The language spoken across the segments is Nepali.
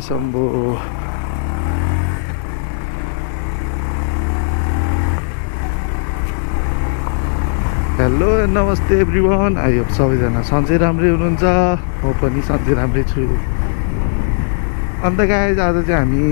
शम्भो। हेलो नमस्ते एभ्रिवान, आई होप सबैजना सन्चै राम्रै हुनुहुन्छ। म पनि सन्चै राम्रै छु। अन्त गाइज आज चाहिँ हामी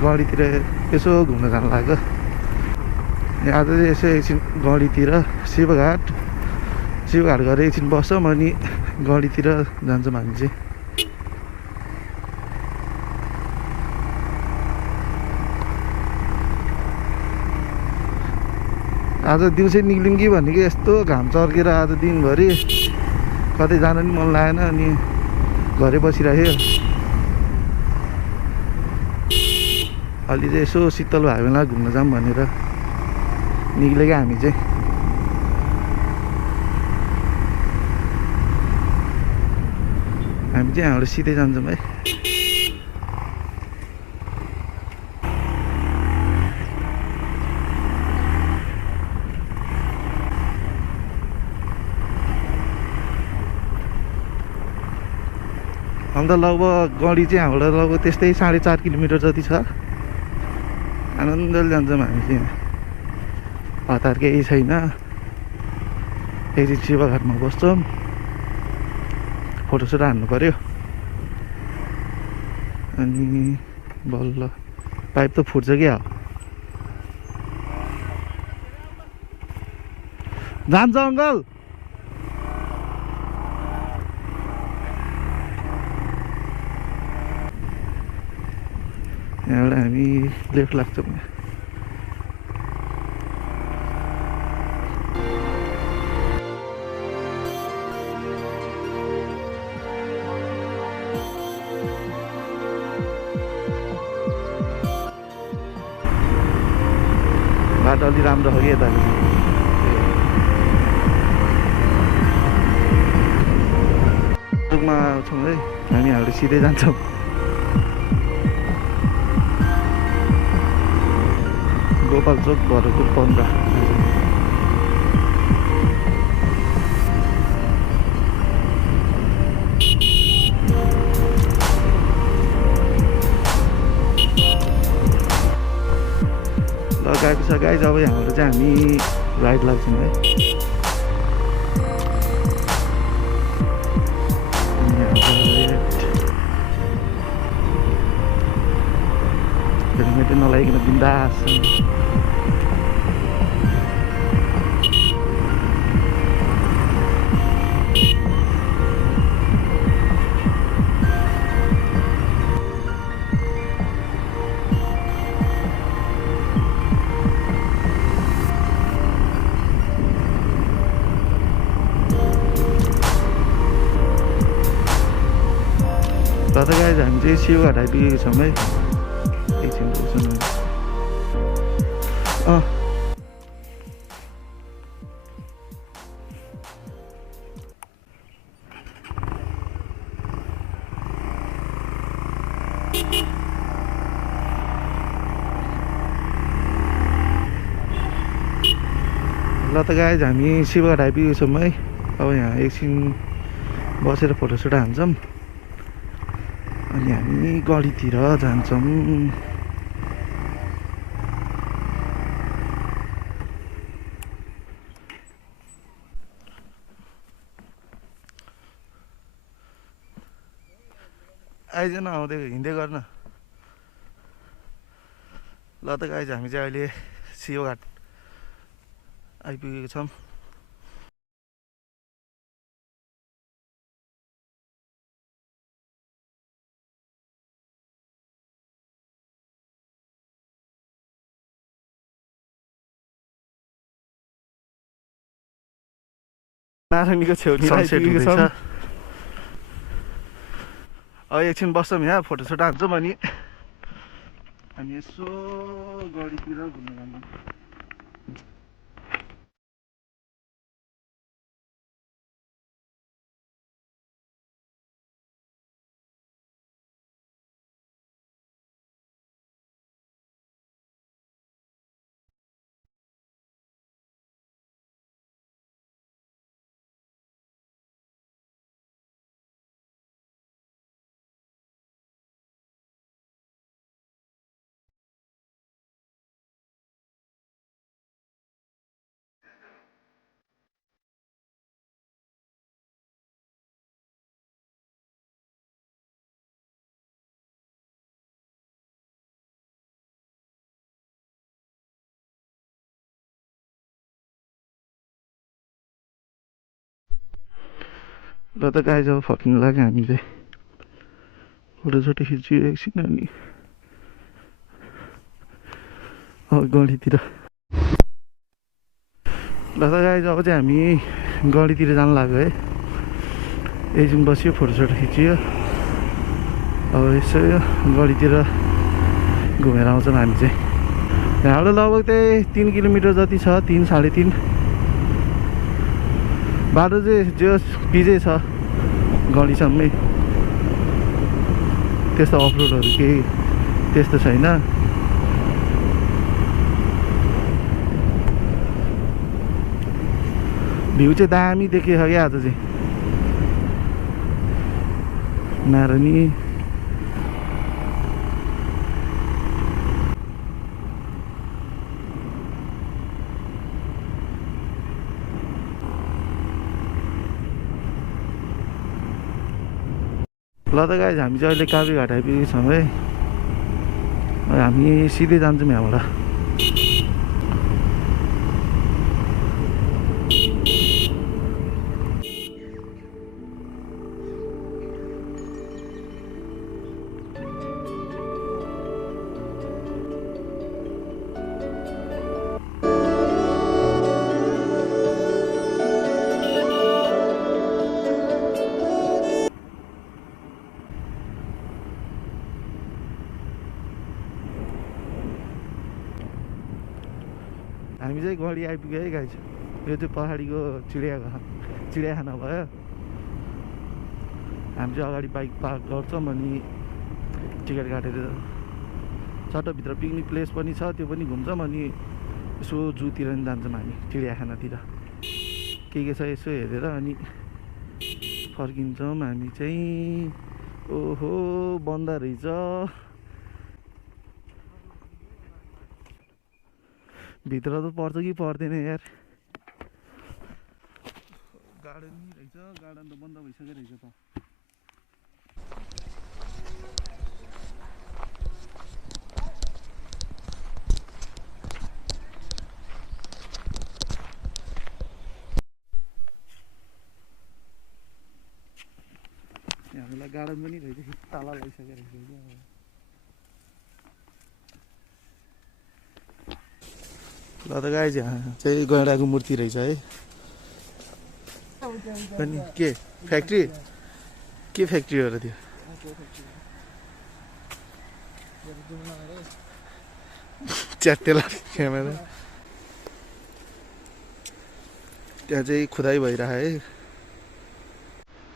गढीतिर यसो घुम्न जानु लाग्यो। आज चाहिँ यसो एकछिन गढीतिर शिवघाट गएर एकछिन बस्छौँ, अनि गढीतिर जान्छौँ हामी चाहिँ। आज दिउँसै निक्ल्यौँ कि भनेको यस्तो घाम चर्केर आज दिनभरि कतै जान नि मन लागेन, अनि घरै बसिरहेको। अलि चाहिँ यसो शीतल भयो बेला घुम्न जाऊँ भनेर निक्लेको हामी चाहिँ। यहाँबाट सिधै जान्छौँ है। अन्त लगभग गढी चाहिँ यहाँबाट लगभग त्यस्तै 4.5 किलोमिटर जति छ। आनन्दले जान्छौँ हामी चाहिँ। हतार केही छैन। एकछिन शिवघाटमा बस्छौँ, फोटोसोटो हान्नु पऱ्यो, अनि बल्ल पाइप त फुट्छ क्या। जान्छ अङ्कल। यहाँबाट हामी लेफ्ट लाग्छौँ। बाटो अलि राम्रो हो कि यताको। चोकमा छौँ है हामी, यहाँबाट सिधै जान्छौँ। गोपाल चोक भरतपुर 15। ल गएको छ गाइज, अब यहाँबाट चाहिँ हामी राइड लाग्छौँ है। हेलमेट नलाइकन बिन्दास। ल त गाइज हामी चाहिँ शिवघाट आइपुगेको छौँ है। एकछिन ल त गाइज हामी शिवघाट आइपुगेको छौँ है। अब यहाँ एकछिन बसेर फोटोसोटो हान्छौँ, अनि हामी गढीतिर जान्छौँ। आइज न, आउँदै हिँड्दै गर्न। ल त गाइज हामी चाहिँ अहिले शिवघाट आइपुगेको छौँ। नारायणीको छेउतिर आइपुगेको छौँ। अब एकछिन बस्छौँ यहाँ, फोटोसोटो हान्छौँ, अनि यसो गढीतिर घुम्न जान्छौँ। ल त गाइज अब फर्किनु लाग्यो हामी चाहिँ फोटोसोटो खिच्यो एकछिन अनि गढीतिर। ल त गाइज अब चाहिँ हामी गढीतिर जानु लाग्यो है। एकछिन बस्यो फोटोसोटो खिच्यो अब यसो गढीतिर घुमेर आउँछौँ हामी चाहिँ। यहाँबाट लगभग त्यही 3 किलोमिटर जति छ, 3 साढे 3। बाटो चाहिँ जो पिजै छ गढीसम्मै, त्यस्तो अफरोडहरू केही त्यस्तो छैन। भ्यू चाहिँ दामी देखियो क्या आज चाहिँ। नारायणी ल त गाइज हामी चाहिँ अहिले काभ्रेघाट आइपुगेछौँ है। हामी सिधै जान्छौँ यहाँबाट। हामी चाहिँ गढी आइपुग्यो है गाइज। यो चाहिँ पहाडीको चिडियाखाना भयो। हामी चाहिँ अगाडि बाइक पार्क गर्छौँ अनि टिकट काटेर चट्टभित्र पिकनिक प्लेस पनि छ, त्यो पनि घुम्छौँ अनि यसो जूतिर पनि जान्छौँ हामी चिडियाखानातिर। के छ यसो हेरेर अनि फर्किन्छौँ हामी चाहिँ। ओहो बन्द रहेछ। भित्र त पर्छ कि पर्दैन यार। गार्डन नि रहेछ, गार्डन त बन्द भइसक्यो रहेछ त। हामीलाई गार्डन पनि रहेछ, ताला लगाइसकेको रहेछ। ल त गाइज यहाँ चाहिँ गैँडाको मूर्ति रहेछ है। अनि के फ्याक्ट्री के फ्याक्ट्री हो र त्यो? च्याटेला क्यामेरा। त्यहाँ चाहिँ खुदाइ भइरह है।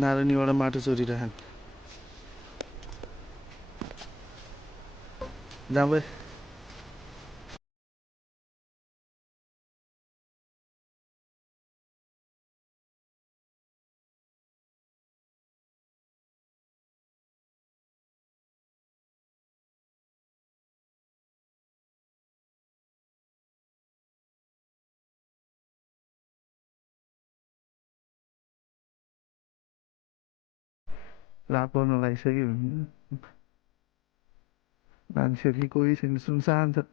नारायणीबाट माटो चोरिरहन्। जाऊँ भाइ। रात पर्न लागिसक्यो। मान्छेहरू कोही छैन, सुनसान छ।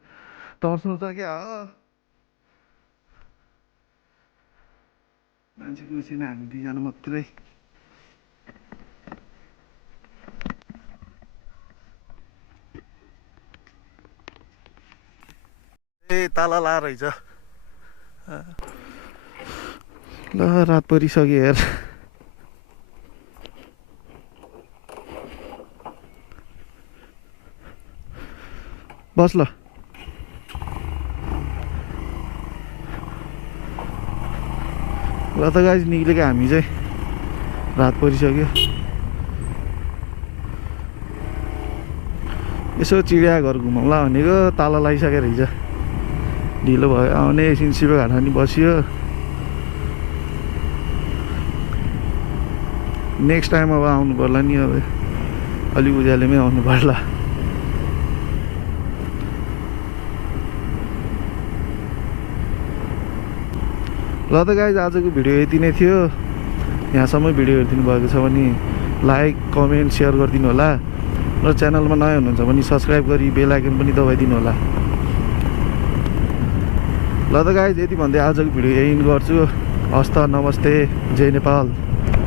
तर्सनु त क्या हो, मान्छे कोही छैन, हामी दुईजना मात्रै। ए ताला ला रहेछ। ल रात परिसक्यो यार। बस ल। ल त गाइज निक्लेको हामी चाहिँ। रात परिसक्यो। यसो चिडियाघर घुमाउँला भनेको ताला लगाइसकेको रहेछ। ढिलो भयो आउने। एकछिन शिवघाटमा नि बसियो। नेक्स्ट टाइम अब आउनु पर्ला नि। अब अलिक उज्यालोमै आउनु पर्ला। ल त गाइज आजको भिडियो यति नै थियो। यहाँसम्म भिडियो हेरिदिनु भएको छ भने लाइक कमेन्ट सेयर गरिदिनु होला र च्यानलमा नयाँ हुनुहुन्छ भने सब्सक्राइब गरी बेल आइकन पनि दबाइदिनु होला। ल त गाइज यति भन्दै आजको भिडियो यही गर्छु। हस्त नमस्ते, जय नेपाल।